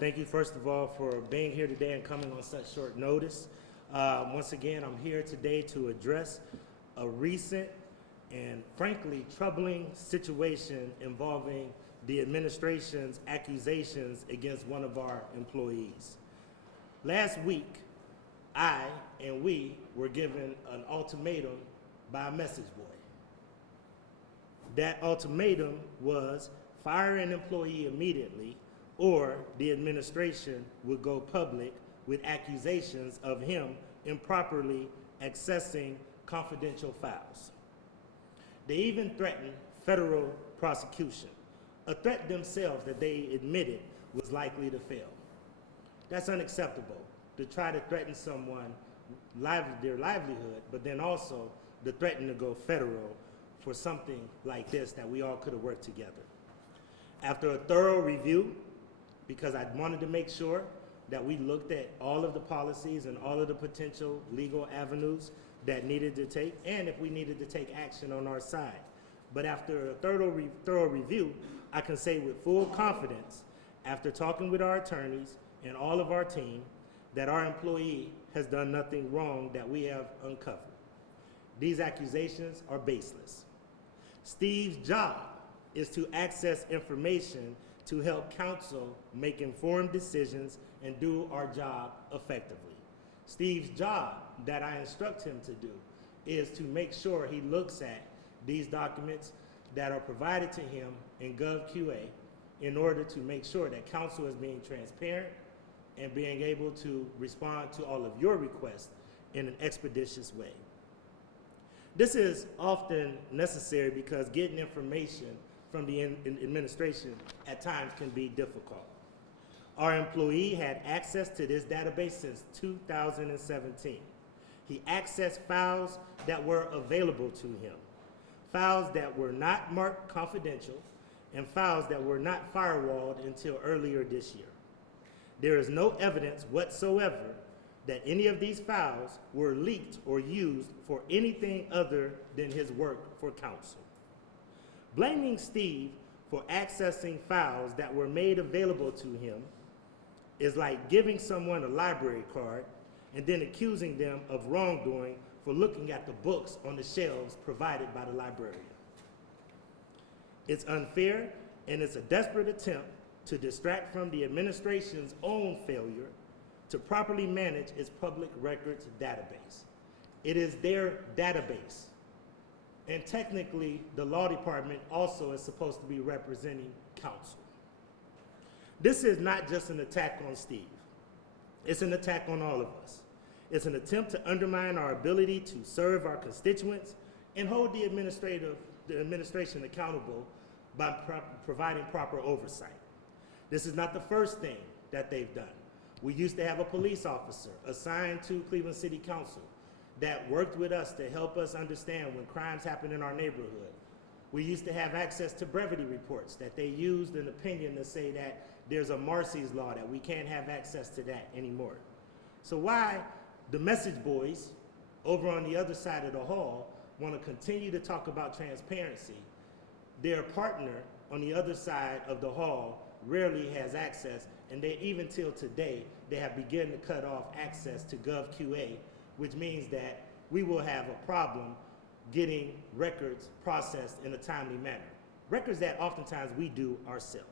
Thank you, first of all, for being here today and coming on such short notice. Once again, I'm here today to address a recent and frankly troubling situation involving the administration's accusations against one of our employees. Last week, I and we were given an ultimatum by a message boy. That ultimatum was fire an employee immediately, or the administration would go public with accusations of him improperly accessing confidential files. They even threatened federal prosecution, a threat themselves that they admitted was likely to fail. That's unacceptable, to try to threaten someone, their livelihood, but then also to threaten to go federal for something like this that we all could have worked together. After a thorough review, because I wanted to make sure that we looked at all of the policies and all of the potential legal avenues that needed to take, and if we needed to take action on our side. But after a thorough review, I can say with full confidence, after talking with our attorneys and all of our team, that our employee has done nothing wrong that we have uncovered. These accusations are baseless. Steve's job is to access information to help counsel make informed decisions and do our job effectively. Steve's job that I instruct him to do is to make sure he looks at these documents that are provided to him in GovQA in order to make sure that counsel is being transparent and being able to respond to all of your requests in an expeditious way. This is often necessary because getting information from the administration at times can be difficult. Our employee had access to this database since 2017. He accessed files that were available to him, files that were not marked confidential, and files that were not firewalled until earlier this year. There is no evidence whatsoever that any of these files were leaked or used for anything other than his work for counsel. Blaming Steve for accessing files that were made available to him is like giving someone a library card and then accusing them of wrongdoing for looking at the books on the shelves provided by the librarian. It's unfair, and it's a desperate attempt to distract from the administration's own failure to properly manage its public records database. It is their database. And technically, the law department also is supposed to be representing counsel. This is not just an attack on Steve. It's an attack on all of us. It's an attempt to undermine our ability to serve our constituents and hold the administration accountable by providing proper oversight. This is not the first thing that they've done. We used to have a police officer assigned to Cleveland City Council that worked with us to help us understand when crimes happen in our neighborhood. We used to have access to brevity reports that they used an opinion to say that there's a Marcy's law that we can't have access to that anymore. So why the message boys over on the other side of the hall want to continue to talk about transparency, their partner on the other side of the hall rarely has access, and they, even till today, they have begun to cut off access to GovQA, which means that we will have a problem getting records processed in a timely manner. Records that oftentimes we do ourselves.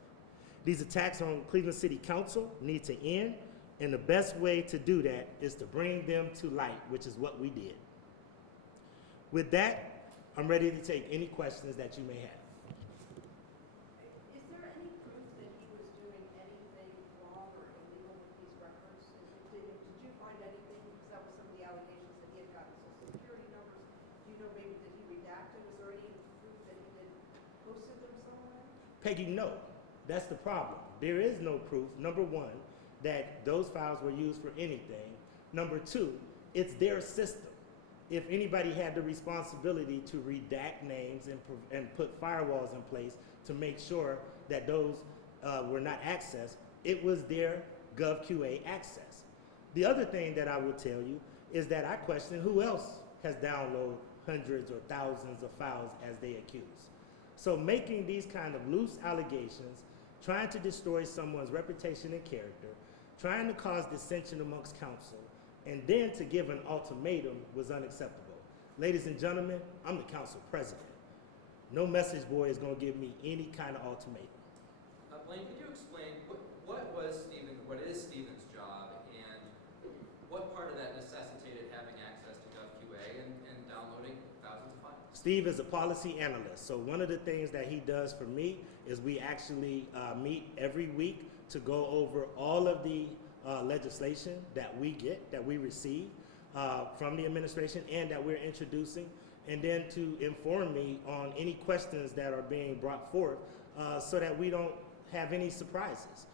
These attacks on Cleveland City Council need to end, and the best way to do that is to bring them to light, which is what we did. With that, I'm ready to take any questions that you may have. Is there any proof that he was doing anything wrong or illegal with these records? Did you find anything? Because that was some of the allegations that he had gotten social security numbers. Do you know maybe that he redacted? Was there any proof that he did posted them somewhere? Peggy, no. That's the problem. There is no proof, number one, that those files were used for anything. Number two, it's their system. If anybody had the responsibility to redact names and put firewalls in place to make sure that those were not accessed, it was their GovQA access. The other thing that I will tell you is that I question who else has downloaded hundreds or thousands of files as they accuse. So making these kind of loose allegations trying to destroy someone's reputation and character, trying to cause dissension amongst council, and then to give an ultimatum was unacceptable. Ladies and gentlemen, I'm the council president. No message boy is going to give me any kind of ultimatum. Blaine, could you explain what is Stephen's job, and what part of that necessitated having access to GovQA and downloading thousands of files? Steve is a policy analyst, so one of the things that he does for me is we actually meet every week to go over all of the legislation that we receive from the administration and that we're introducing, and then to inform me on any questions that are being brought forth so that we don't have any surprises.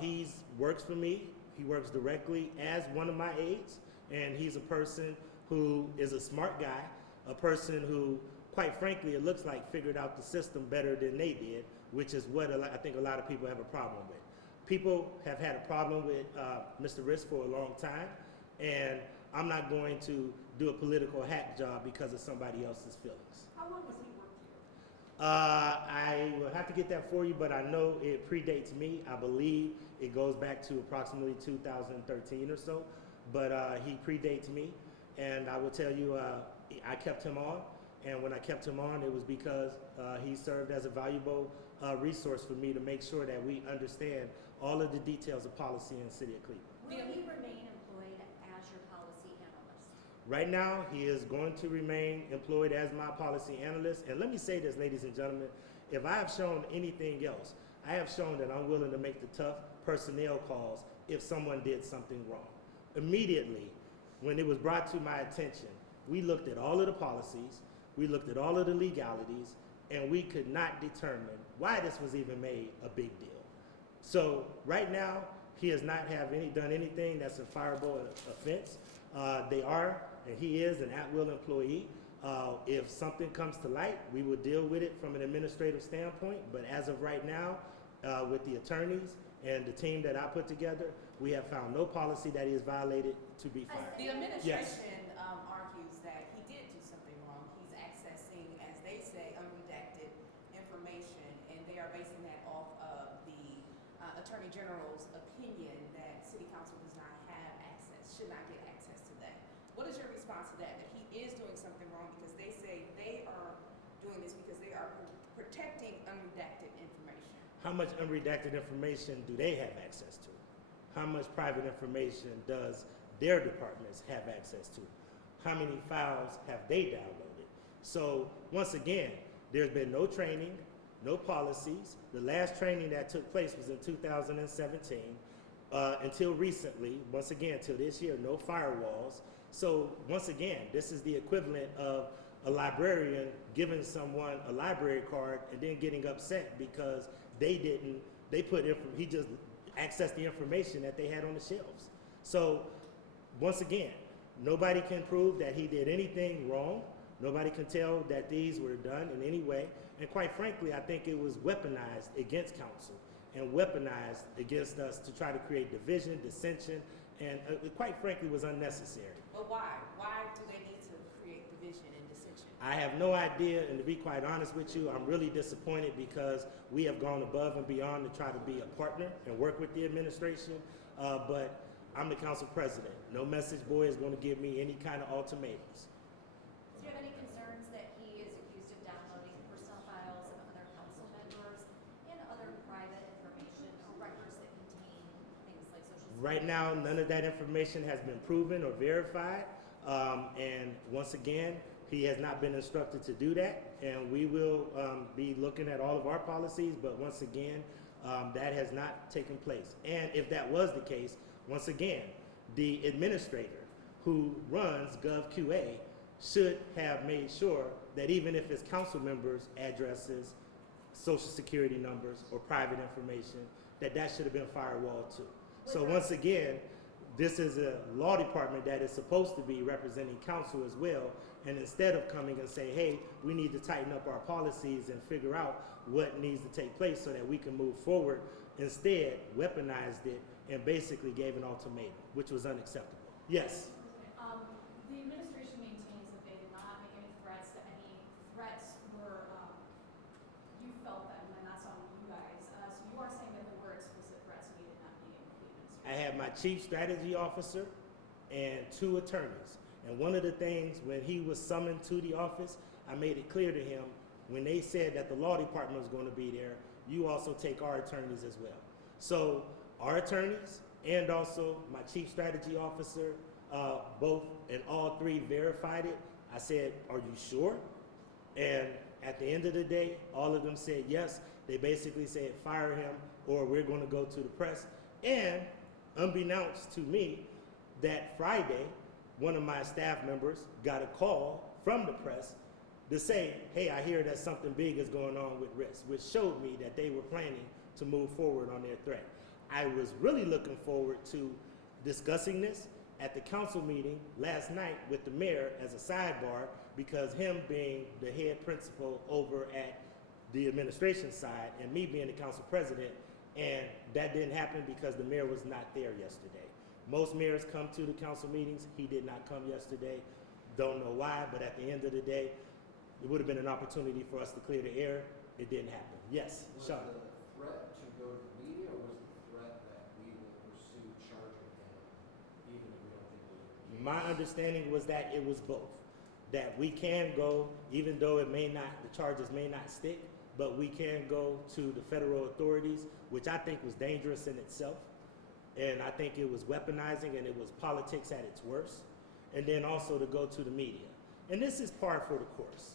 He works for me. He works directly as one of my aides, and he's a person who is a smart guy, a person who, quite frankly, it looks like figured out the system better than they did, which is what I think a lot of people have a problem with. People have had a problem with Mr. Risk for a long time, and I'm not going to do a political hack job because of somebody else's feelings. How long has he worked here? I will have to get that for you, but I know it predates me. I believe it goes back to approximately 2013 or so, but he predates me, and I will tell you, I kept him on, and when I kept him on, it was because he served as a valuable resource for me to make sure that we understand all of the details of policy in the city of Cleveland. Will he remain employed as your policy analyst? Right now, he is going to remain employed as my policy analyst. And let me say this, ladies and gentlemen, if I have shown anything else, I have shown that I'm willing to make the tough personnel calls if someone did something wrong. Immediately, when it was brought to my attention, we looked at all of the policies, we looked at all of the legalities, and we could not determine why this was even made a big deal. So right now, he has not done anything that's a fireable offense. He is an at-will employee. If something comes to light, we will deal with it from an administrative standpoint. But as of right now, with the attorneys and the team that I put together, we have found no policy that he has violated to be fired. The administration Yes. argues that he did do something wrong. He's accessing, as they say, unredacted information, and they are basing that off of the Attorney General's opinion that City Council does not have access, should not get access to that. What is your response to that? That he is doing something wrong because they say they are doing this because they are protecting unredacted information. How much unredacted information do they have access to? How much private information does their departments have access to? How many files have they downloaded? So once again, there's been no training, no policies. The last training that took place was in 2017. Until recently, once again, till this year, no firewalls. So once again, this is the equivalent of a librarian giving someone a library card and then getting upset because he just accessed the information that they had on the shelves. So once again, nobody can prove that he did anything wrong. Nobody can tell that these were done in any way. And quite frankly, I think it was weaponized against council and weaponized against us to try to create division, dissension, and it quite frankly was unnecessary. But why? Why do they need to create division and dissension? I have no idea, and to be quite honest with you, I'm really disappointed because we have gone above and beyond to try to be a partner and work with the administration, but I'm the council president. No message boy is going to give me any kind of ultimatums. Do you have any concerns that he is accused of downloading personal files of other council members and other private information or records that contain things like social security? Right now, none of that information has been proven or verified, and once again, he has not been instructed to do that, and we will be looking at all of our policies, but once again, that has not taken place. And if that was the case, once again, the administrator who runs GovQA should have made sure that even if it's council members' addresses, social security numbers, or private information, that should have been firewalled too. So once again, this is a law department that is supposed to be representing council as well, and instead of coming and say, hey, we need to tighten up our policies and figure out what needs to take place so that we can move forward, instead weaponized it and basically gave an ultimatum, which was unacceptable. Yes? The administration maintains that they did not make any threats, that any threats were, you felt them, and that's on you guys. So you are had my chief strategy officer and 2 attorneys. And one of the things, when he was summoned to the office, I made it clear to him, when they said that the law department was going to be there, you also take our attorneys as well. So our attorneys and also my chief strategy officer, both and all 3 verified it. I said, are you sure? And at the end of the day, all of them said yes. They basically said, fire him or we're going to go to the press. And unbeknownst to me, that Friday, one of my staff members got a call from the press to say, hey, I hear that something big is going on with RISC, which showed me that they were planning to move forward on their threat. I was really looking forward to discussing this at the council meeting last night with the mayor as a sidebar, because him being the head principal over at the administration side and me being the council president, and that didn't happen because the mayor was not there yesterday. Most mayors come to the council meetings. He did not come yesterday. Don't know why, but at the end of the day, it would have been an opportunity for us to clear the air. It didn't happen. Yes, Sean. Was the threat to go to the media, or was the threat that we will pursue charging him, even if we don't think we'll? My understanding was that it was both. That we can go, even though it may not, the charges may not stick, but we can go to the federal authorities, which I think was dangerous in itself. And I think it was weaponizing and it was politics at its worst. And then also to go to the media. And this is par for the course.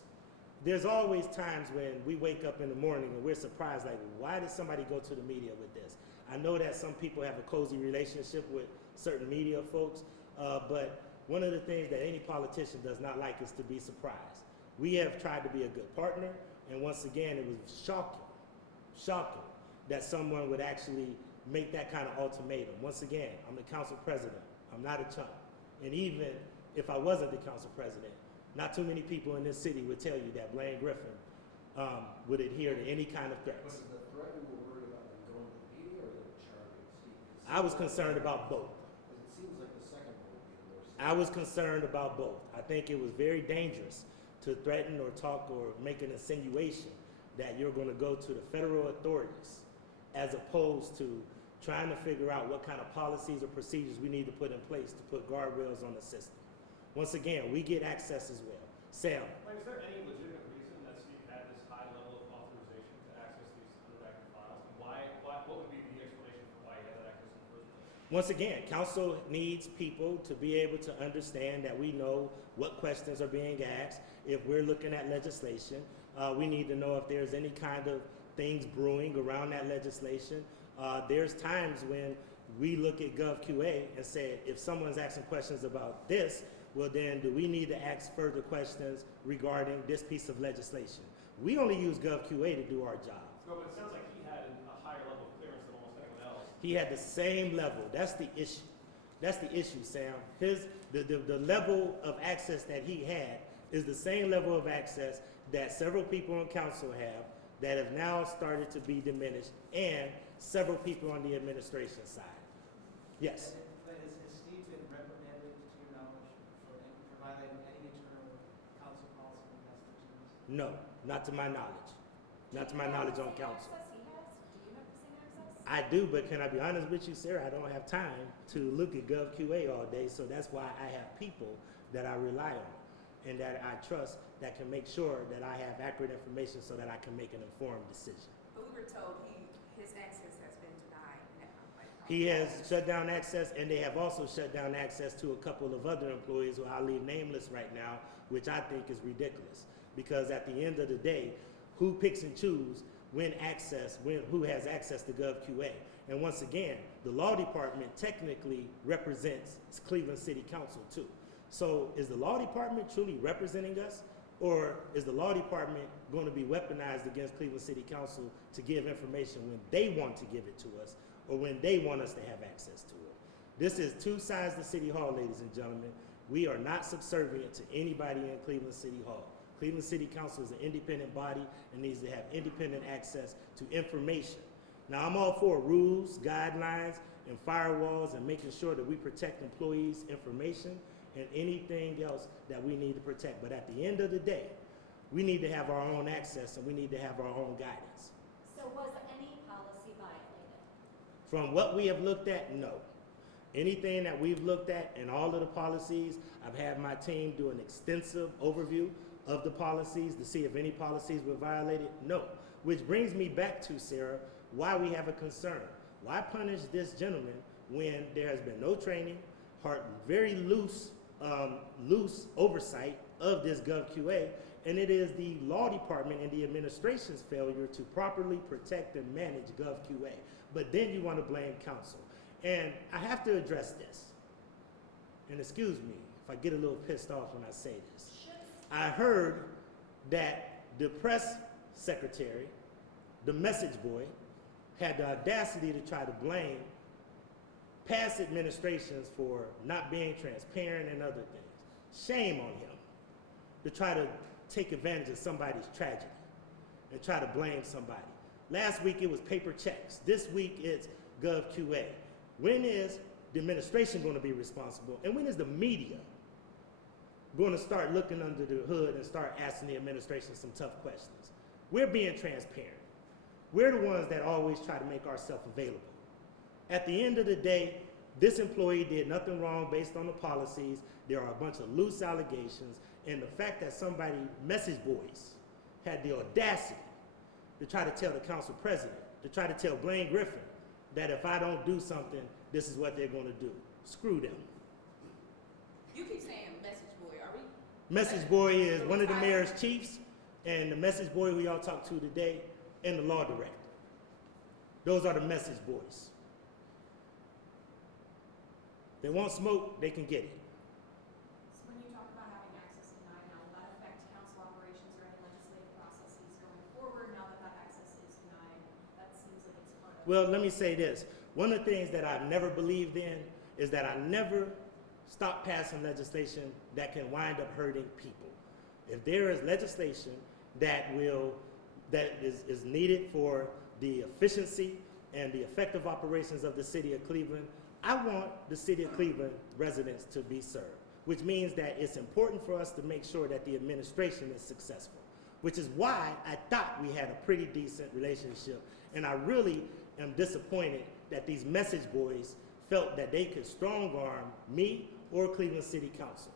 There's always times when we wake up in the morning and we're surprised, like, why did somebody go to the media with this? I know that some people have a cozy relationship with certain media folks, but one of the things that any politician does not like is to be surprised. We have tried to be a good partner, and once again, it was shocking that someone would actually make that kind of ultimatum. Once again, I'm the council president. I'm not a chump. And even if I wasn't the council president, not too many people in this city would tell you that Blaine Griffin would adhere to any kind of Was threats. the threat we were worried about them going to the media or the charging? I was concerned about both. Because it seems like the second one would be the more. I was concerned about both. I think it was very dangerous to threaten or talk or make an insinuation that you're going to go to the federal authorities as opposed to trying to figure out what kind of policies or procedures we need to put in place to put guardrails on the system. Once again, we get access as well. Sam. Like, is there any legitimate reason that Steve had this high level of authorization to access these unredacted files? And what would be the explanation for why he had that access in the first place? Once again, council needs people to be able to understand that we know what questions are being asked. If we're looking at legislation, we need to know if there's any kind of things brewing around that legislation. There's times when we look at GovQA and say, if someone's asking questions about this, well then, do we need to ask further questions regarding this piece of legislation? We only use GovQA to do our job. No, but it sounds like he had a higher level of clearance than almost anyone else. He had the same level. That's the issue. That's the issue, Sam. The level of access that he had is the same level of access that several people on council have that have now started to be diminished, and several people on the administration side. Yes? But has Steve been reprimanded, to your knowledge, for violating any internal council policy in the past 13 months? No, not to my knowledge. Not to my knowledge on council. Access he has? Do you have the same access? I do, but can I be honest with you, Sarah? I don't have time to look at GovQA all day, so that's why I have people that I rely on and that I trust that can make sure that I have accurate information so that I can make an informed decision. But we were told his access has been denied now. He has shut down access, and they have also shut down access to a couple of other employees who I'll leave nameless right now, which I think is ridiculous. Because at the end of the day, who picks and chooses who has access to GovQA? And once again, the law department technically represents Cleveland City Council too. So is the law department truly representing us? Or is the law department going to be weaponized against Cleveland City Council to give information when they want to give it to us or when they want us to have access to it? This is two sides to City Hall, ladies and gentlemen. We are not subservient to anybody in Cleveland City Hall. Cleveland City Council is an independent body and needs to have independent access to information. Now, I'm all for rules, guidelines, and firewalls and making sure that we protect employees' information and anything else that we need to protect. But at the end of the day, we need to have our own access and we need to have our own guidance. So was any policy violated? From what we have looked at, no. Anything that we've looked at and all of the policies, I've had my team do an extensive overview of the policies to see if any policies were violated. No. Which brings me back to, Sarah, why we have a concern. Why punish this gentleman when there has been no training, very loose oversight of this GovQA, and it is the law department and the administration's failure to properly protect and manage GovQA. But then you want to blame counsel. And I have to address this. And excuse me if I get a little pissed off when I say this. I heard that the press secretary, the message boy, had the audacity to try to blame past administrations for not being transparent and other things. Shame on him to try to take advantage of somebody's tragedy and try to blame somebody. Last week it was paper checks. This week it's GovQA. When is the administration going to be responsible? And when is the media going to start looking under the hood and start asking the administration some tough questions? We're being transparent. We're the ones that always try to make ourselves available. At the end of the day, this employee did nothing wrong based on the policies. There are a bunch of loose allegations. And the fact that somebody, message boys, had the audacity to try to tell the council president, to try to tell Blaine Griffin, that if I don't do something, this is what they're going to do. Screw them. You keep saying message boy, are we? Message boy is one of the mayor's chiefs, and the message boy who y'all talked to today, and the law director. Those are the message boys. They want smoke, they can get it. So when you talk about having access denied now, will that affect council operations or any legislative processes going forward now that that access is denied? That seems like it's part of. Well, let me say this. One of the things that I've never believed in is that I never stop passing legislation that can wind up hurting people. If there is legislation that is needed for the efficiency and the effective operations of the city of Cleveland, I want the city of Cleveland residents to be served, which means that it's important for us to make sure that the administration is successful, which is why I thought we had a pretty decent relationship. And I really am disappointed that these message boys felt that they could strong-arm me or Cleveland City Council.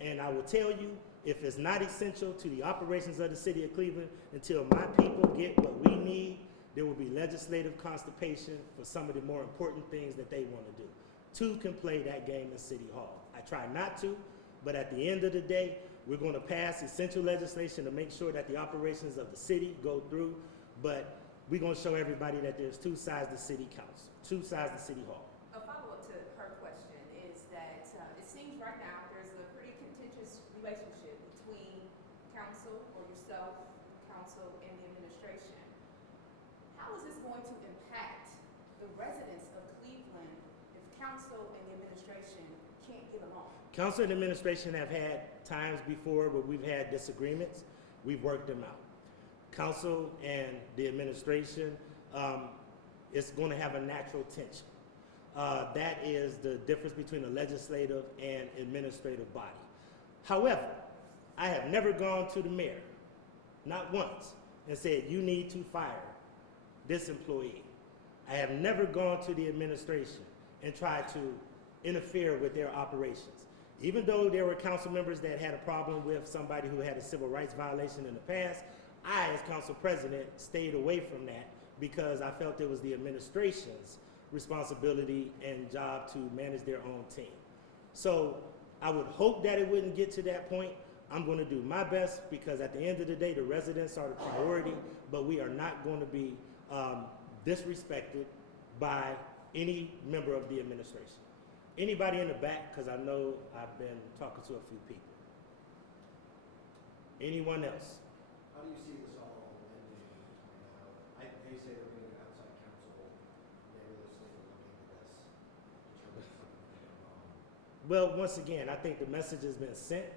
And I will tell you, if it's not essential to the operations of the city of Cleveland, until my people get what we need, there will be legislative constipation for some of the more important things that they want to do. Two can play that game in City Hall. I try not to, but at the end of the day, we're going to pass essential legislation to make sure that the operations of the city go through, but we're going to show everybody that there's two sides to City Council, two sides to City Hall. A follow-up to her question is that it seems right now there's a pretty contentious relationship between council or yourself, council, and the administration. How is this going to impact the residents of Cleveland if council and the administration can't get along? Council and administration have had times before where we've had disagreements. We've worked them out. Council and the administration, it's going to have a natural tension. That is the difference between a legislative and administrative body. However, I have never gone to the mayor, not once, and said, you need to fire this employee. I have never gone to the administration and tried to interfere with their operations. Even though there were council members that had a problem with somebody who had a civil rights violation in the past, I, as council president, stayed away from that because I felt it was the administration's responsibility and job to manage their own team. So I would hope that it wouldn't get to that point. I'm going to do my best because at the end of the day, the residents are the priority, but we are not going to be disrespected by any member of the administration. Anybody in the back, because I know I've been talking to a few people. Anyone else? How do you see this all ending now? They say they're getting an outside counsel, maybe they're still looking at this, determine something wrong. Well, once again, I think the message has been sent.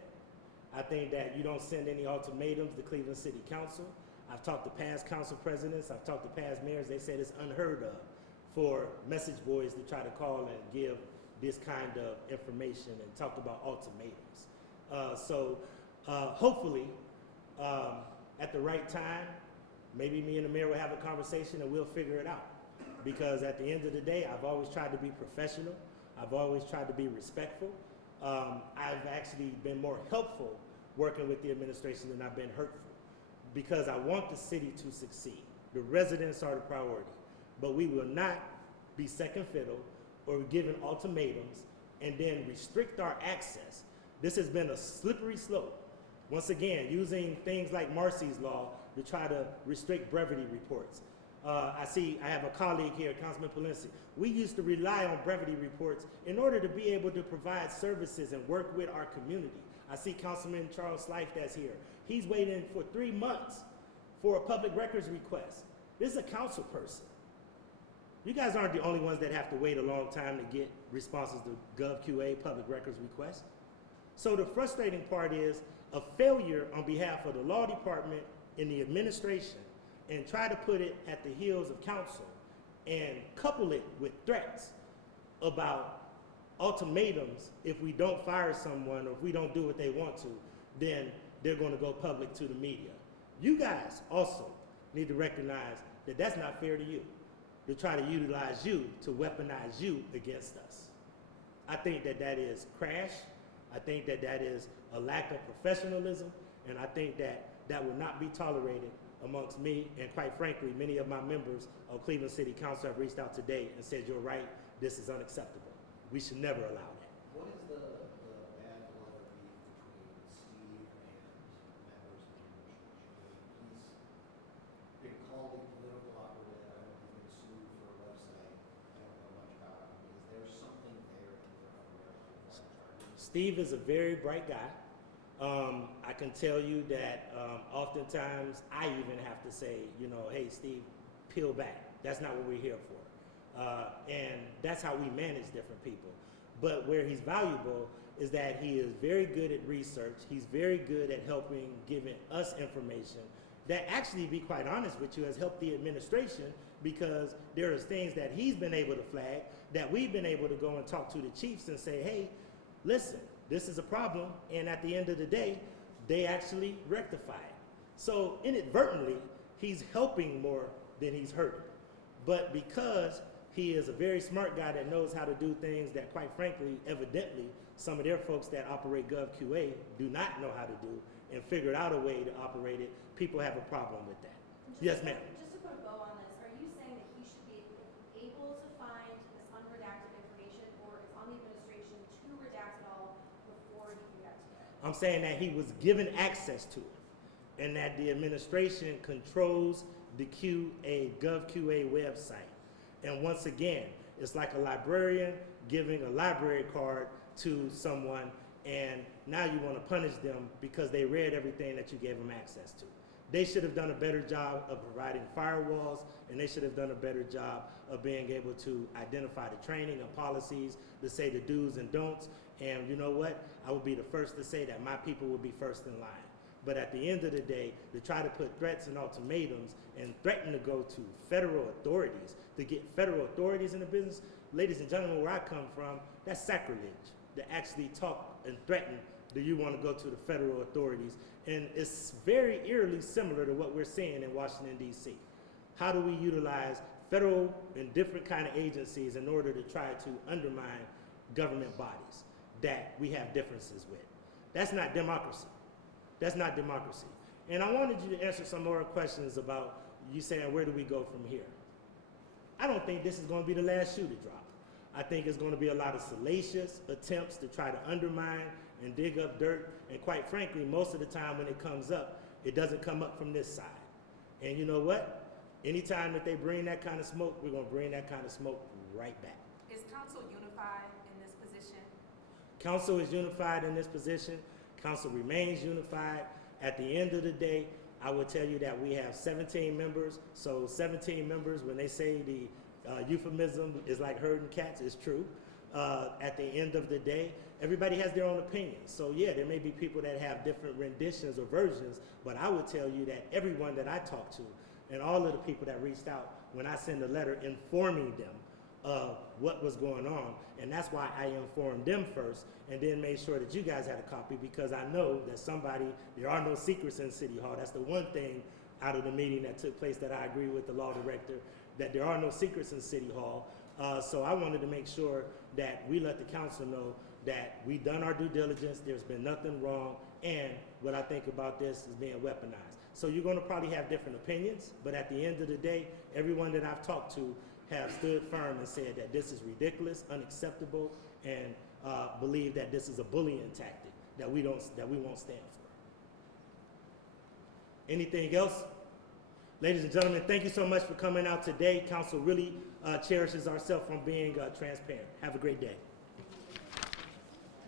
I think that you don't send any ultimatums to Cleveland City Council. I've talked to past council presidents, I've talked to past mayors, they said it's unheard of for message boys to try to call and give this kind of information and talk about ultimatums. Hopefully, at the right time, maybe me and the mayor will have a conversation and we'll figure it out. Because at the end of the day, I've always tried to be professional. I've always tried to be respectful. I've actually been more helpful working with the administration than I've been hurtful, because I want the city to succeed. The residents are the priority, but we will not be second fiddle or given ultimatums and then restrict our access. This has been a slippery slope. Once again, using things like Marcy's Law to try to restrict brevity reports. I have a colleague here, Councilman Polinsky. We used to rely on brevity reports in order to be able to provide services and work with our community. I see Councilman Charles Slife that's here. He's waiting for 3 months for a public records request. This is a council person. You guys aren't the only ones that have to wait a long time to get responses to GovQA public records requests. So the frustrating part is a failure on behalf of the law department and the administration, and try to put it at the heels of council and couple it with threats about ultimatums. If we don't fire someone or if we don't do what they want to, then they're going to go public to the media. You guys also need to recognize that that's not fair to you, to try to utilize you to weaponize you against us. I think that that is crash. I think that that is a lack of professionalism, and I think that that will not be tolerated amongst me, and quite frankly, many of my members of Cleveland City Council have reached out today and said, you're right, this is unacceptable. We should never allow that. What is the bad blood or beef between Steve and members of the administration? He's been called a political operative. I don't think he's been sued for a website. I don't know much about him. Is there something there that they're unaware of? Steve is a very bright guy. I can tell you that oftentimes I even have to say, you know, hey, Steve, peel back. That's not what we're here for. And that's how we manage different people. But where he's valuable is that he is very good at research. He's very good at helping, giving us information that actually, to be quite honest with you, has helped the administration, because there are things that he's been able to flag that we've been able to go and talk to the chiefs and say, hey, listen, this is a problem, and at the end of the day, they actually rectify it. So inadvertently, he's helping more than he's hurting. But because he is a very smart guy that knows how to do things that, quite frankly, evidently, some of their folks that operate GovQA do not know how to do, and figured out a way to operate it, people have a problem with that. Yes, ma'am. Just to put a bow on this, are you saying that he should be able to find this unredacted information, or it's on the administration to redact it all before he can get to it? I'm saying that he was given access to it, and that the administration controls the GovQA website. And once again, it's like a librarian giving a library card to someone, and now you want to punish them because they read everything that you gave them access to. They should have done a better job of providing firewalls, and they should have done a better job of being able to identify the training and policies, to say the do's and don'ts. And you know what? I would be the first to say that my people would be first in line. But at the end of the day, to try to put threats and ultimatums and threaten to go to federal authorities, to get federal authorities in the business, ladies and gentlemen, where I come from, that's sacrilege. To actually talk and threaten, do you want to go to the federal authorities? And it's very eerily similar to what we're seeing in Washington, D.C. How do we utilize federal and different kind of agencies in order to try to undermine government bodies that we have differences with? That's not democracy. That's not democracy. And I wanted you to answer some more questions about you saying, where do we go from here? I don't think this is going to be the last shoe to drop. I think it's going to be a lot of salacious attempts to try to undermine and dig up dirt. And quite frankly, most of the time when it comes up, it doesn't come up from this side. And you know what? Anytime that they bring that kind of smoke, we're going to bring that kind of smoke right back. Is council unified in this position? Council is unified in this position. Council remains unified. At the end of the day, I will tell you that we have 17 members. So 17 members, when they say the euphemism is like herding cats, it's true. At the end of the day, everybody has their own opinions. So yeah, there may be people that have different renditions or versions, but I would tell you that everyone that I talk to and all of the people that reached out, when I send a letter informing them of what was going on, and that's why I informed them first and then made sure that you guys had a copy, because I know that there are no secrets in City Hall. That's the one thing out of the meeting that took place that I agree with the law director, that there are no secrets in City Hall. So I wanted to make sure that we let the council know that we done our due diligence, there's been nothing wrong, and what I think about this is being weaponized. So you're gonna probably have different opinions, but at the end of the day, everyone that I've talked to have stood firm and said that this is ridiculous, unacceptable, and believe that this is a bullying tactic that we won't stand for. Anything else? Ladies and gentlemen, thank you so much for coming out today. Council really cherishes ourselves from being transparent. Have a great day.